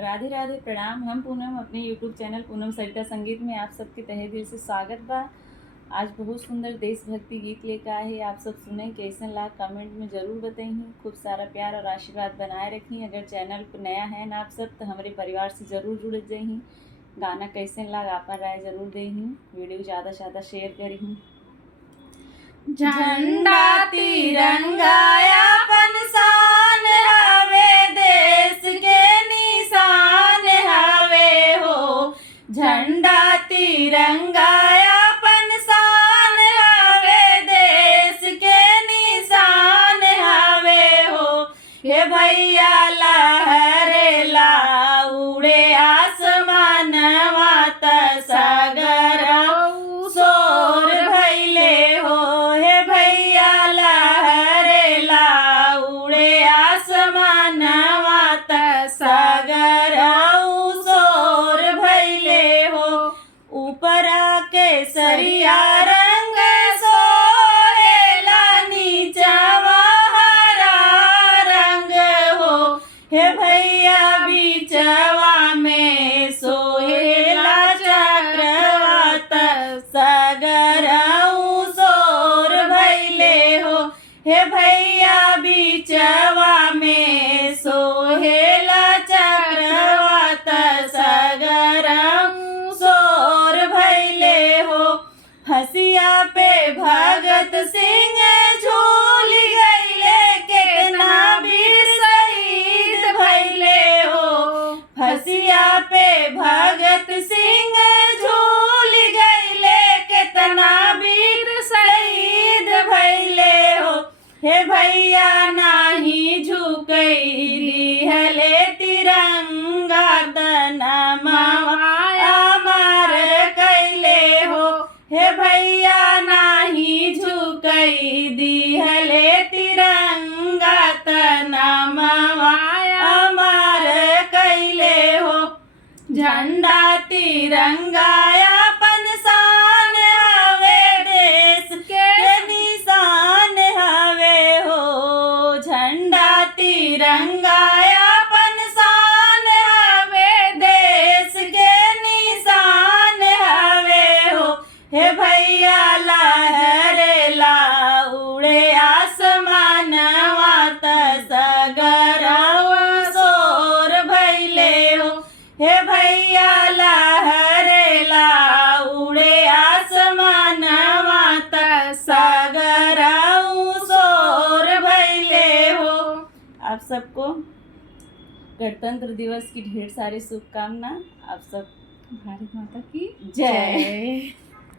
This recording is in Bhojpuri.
राधे राधे प्रणाम। हम पूनम अपने यूट्यूब चैनल पूनम सरिता संगीत में आप सबके तहे दिल से स्वागत बा। आज बहुत सुंदर देशभक्ति गीत लेकर आए हैं, आप सब सुने कैसन ला कमेंट में ज़रूर बताइए। खूब सारा प्यार और आशीर्वाद बनाए रखी। अगर चैनल पर नया है ना आप सब तो हमारे परिवार से ज़रूर जुड़ जाइए। गाना कैसन ला आपन राय ज़रूर देही, वीडियो ज़्यादा से ज़्यादा शेयर करी। झंडा तिरंगा अपन शान हवे, देश के निशान हवे हो। झंडा तिरंगा अपन शान हवे, देश के निशान हवे हो। हे भैया लहरेला उड़े आसमानवा त सागर सोर भइले हो। हे भैया लहरेला उड़े आसमानवा त सागर सोर भइले हो। ऊपरा केसरिया रंग सोहेला, नीचवा हरा रंग हो। हे भैया बीचवा में सोहेला चक्रवात सागर सोर भइले हो। हे भैया बीचवा में सोहेला चक्रवात सागर सोर भइले हो। हसिया पे भगत सिंह झूल गइले, कितना वीर शहीद भइले हो। हसिया पे भगत सिंह झूल गइले, कितना वीर शहीद भइले हो। हे भैया नाही झुकैली हले तिरंगा तनमवा अमर कैले हो। हे भैया नाही झुकई दिहले तिरंगा तनमवा अमर कैले हो। झंडा तिरंगा अपन शान हवे, देश के निशान हवे हो। झंडा तिरंगा अपन शान हवे, देश के निशान हवे हो। हे भैया लहरेला उड़े आसमानवा त सागर सोर भइले हो। हे भैया लहरेला उड़े आसमानवा त सागर सोर भइले हो। आप सबको गणतंत्र दिवस की ढेर सारी शुभकामना। आप सब भारत माता की जय।